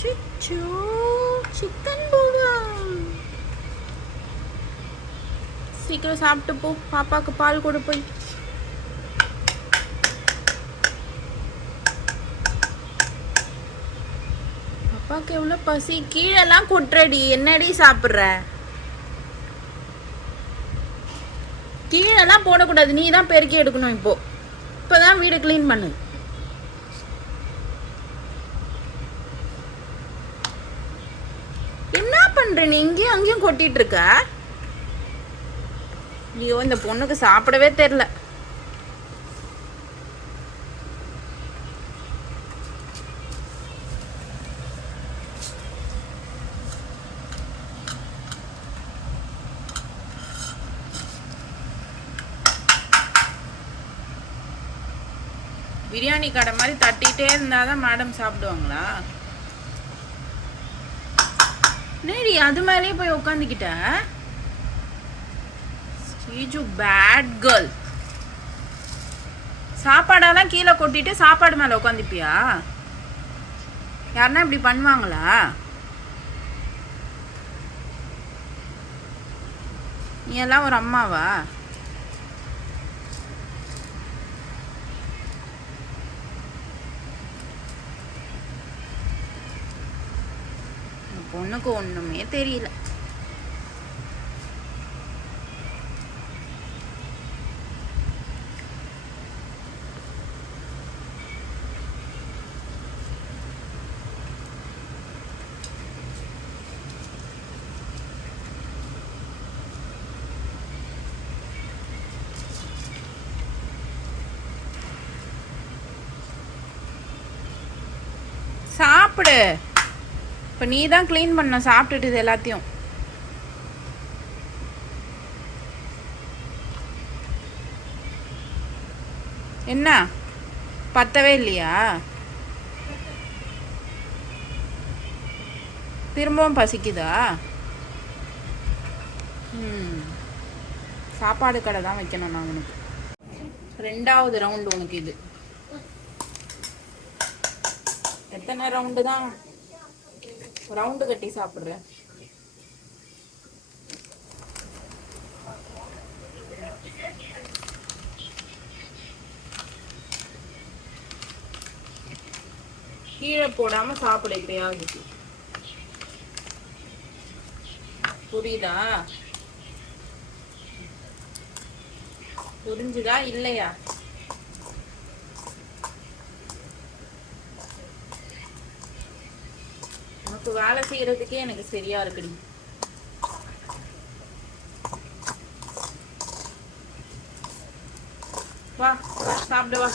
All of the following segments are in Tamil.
சிச்சு சிக்கன் போவா. சீக்கிரம் சாப்பிட்டு போ, பாப்பாவுக்கு பால் கொடு போய். பாப்பாவுக்கு எவ்வளோ பசி. கீழெல்லாம் கொட்டுறடி, என்னடி சாப்பிட்ற? கீழெல்லாம் போடக்கூடாது, நீ தான் பெருக்கி எடுக்கணும். இப்போதான் வீடு கிளீன் பண்ணு. என்ன பண்ற நீ? இங்கேயும் அங்கேயும் கொட்டிட்டு இருக்க. ஐயோ, இந்த பொண்ணுக்கு சாப்பிடவே தெரியல. பிரியாணி கடை மாதிரி தட்டிகிட்டே இருந்தாதான் மேடம் சாப்பிடுவாங்களா? நேடி அது மேலேயே போய் உட்காந்துக்கிட்ட. Sreeju bad girl. சாப்பாடெல்லாம் கீழே கொட்டிட்டு சாப்பாடு மேலே உட்காந்துப்பியா? யாருன்னா இப்படி பண்ணுவாங்களா? நீ எல்லாம் ஒரு அம்மாவா? பொண்ணுக்கு ஒண்ணுமே தெரியல. சாப்பிடு. இப்போ நீ தான் க்ளீன் பண்ண சாப்பிட்டுட்டு இது எல்லாத்தையும். என்ன பத்தவே இல்லையா? திரும்பவும் பசிக்குதா? சாப்பாடு கடை தான் வைக்கணும் நான் உனக்கு. 2வது ரவுண்டு உனக்கு இது. எத்தனை ரவுண்டு தான் ரவுண்டு கட்டி சாப்பிடுற? கீழே போடாம சாப்பிட எப்பயாவது. புரியுதா? புரிஞ்சுதா இல்லையா? உனக்கு வேலை செய்யறதுக்கே எனக்கு சரியா இருக்குடி. வா சாப்பிடு வா.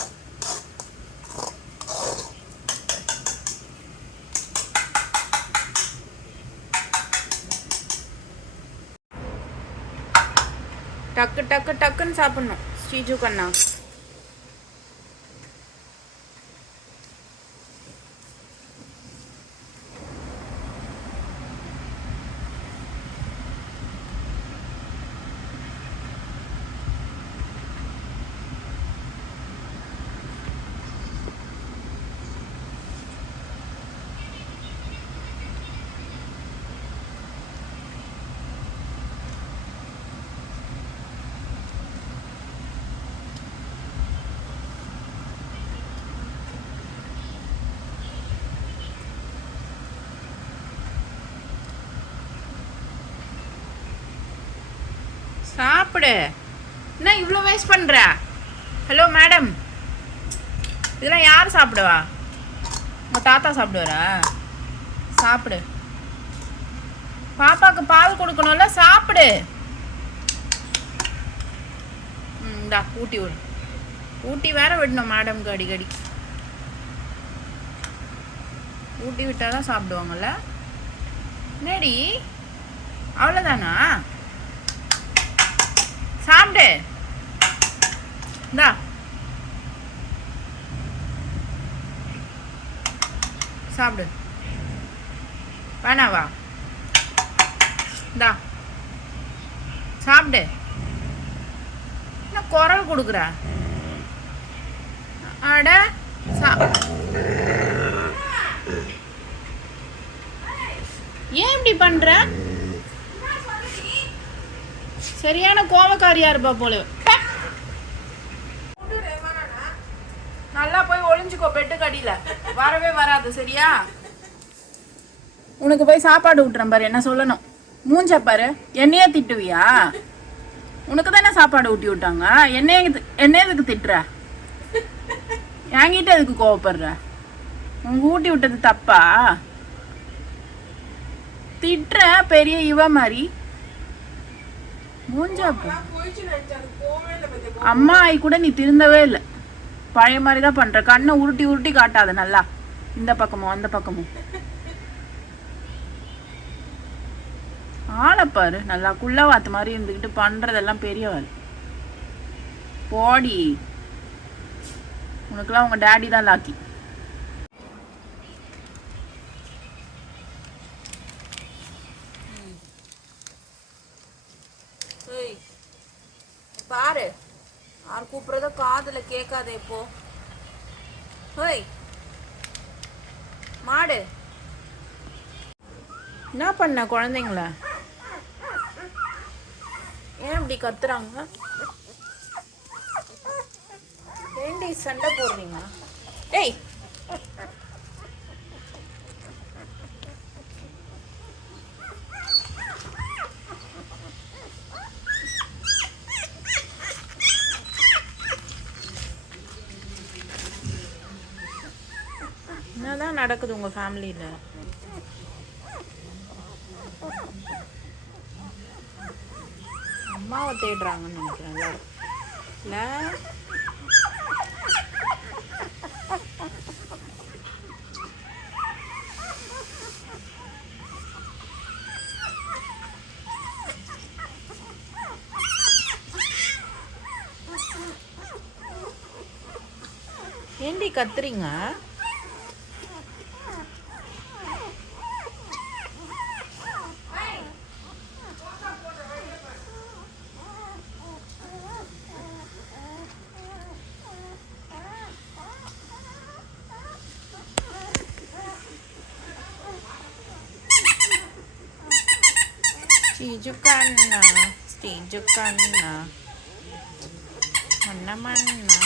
டக்கு டக்கு டக்குன்னு சாப்பிடணும் ஸ்ரீஜு கண்ணா. சாப்பிடு. என்ன இவ்வளோ வேஸ்ட் பண்ணுற? ஹலோ மேடம், இதெல்லாம் யார் சாப்பிடுவா? உங்கள் தாத்தா சாப்பிடுவாரா? சாப்பிடு. பாப்பாவுக்கு பால் கொடுக்கணும்ல, சாப்பிடு. இந்தா ஊட்டி விடு. ஊட்டி வேற விடணும் மேடம்க்கு அடிக்கடி. ஊட்டி விட்டால் தான் சாப்பிடுவாங்கல்ல. என்னடி அவ்வளோதானா? சாப்பிடு. இந்தா சாப்பிடு. வேணாவா? இந்தா சாப்பிடு. என்ன குரல் கொடுக்குற? அட இப்படி பண்ற? சரியான கோவக்காரியா இருப்பா போல. நல்லா போய் ஒளிஞ்சுக்கோ பெட்டுக்கு அடியில. வரவே வராது சரியா? உனக்கு போய் சாப்பாடு விட்டுறேன் பாரு. என்ன சொல்லணும்? மூஞ்ச பாரு. என்னையே திட்டுவியா? உனக்கு தானே சாப்பாடு ஊட்டி விட்டாங்க. என்ன எதுக்கு திட்டுற? என்கிட்ட எதுக்கு கோவப்படுற? உங்க ஊட்டி விட்டது தப்பா? திட்டுற பெரிய இவ மாதிரி. மூஞ்சா அம்மா ஆயி கூட நீ திருந்தவே இல்லை. பழைய மாதிரி தான் பண்ற. கண்ணை உருட்டி உருட்டி காட்டாத நல்லா. இந்த பக்கமும் அந்த பக்கமும். ஆளைப்பாரு நல்லா குள்ளவாத்து மாதிரி இருந்துக்கிட்டு பண்றதெல்லாம் பெரிய வேலை. போடி. உனக்குலாம் உங்க டேடி தான் லாக்கி. பாரு யார் கூப்பிடுறத காதுல கேட்காத. இப்போ ஹோய் மாடு என்ன பண்ண குழந்தைங்கள? ஏன் இப்படி கத்துறாங்க? ஏண்டி சண்டை போடுறீங்க? ஏய் என்னதான் நடக்குது உங்க ஃபேமிலியில? அம்மாவை தேடுறாங்கன்னு நினைக்கிறேன் எல்லாரும். இல்ல ஏண்டி கத்துறீங்க? Stijukanna, stijukanna, manna manna,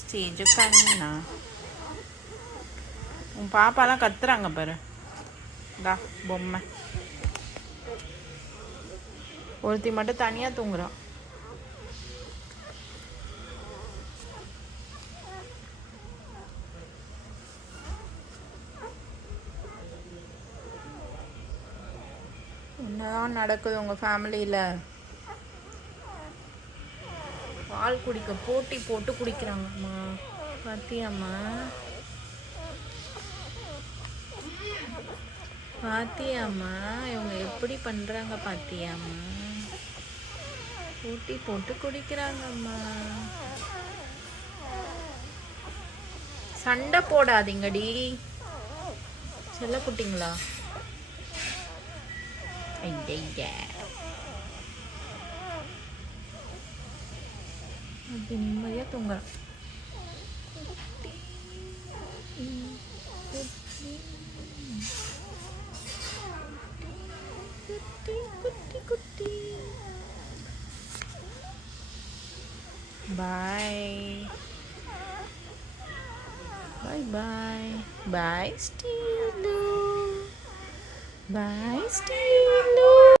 stijukanna. உன் பாப்பாலாம் கத்துறாங்க பாரு. டா பொம்மை. ஒருத்தி மட்டும் தனியா தூங்குறான். என்னதான் நடக்குது உங்க ஃபேமிலியில? பால் குடிக்க போட்டி போட்டு குடிக்கிறாங்கம்மா. பாத்தியாம்மா? பாத்தியாம்மா இவங்க எப்படி பண்றாங்க? பாத்தியாம்மா? போட்டி போட்டு குடிக்கிறாங்கம்மா. சண்டை போடாதீங்கடி செல்ல குட்டிங்களா. நிம்மதியா தூங்குற. Bye. Bye bye. Bye Stilu. Bye Stilu.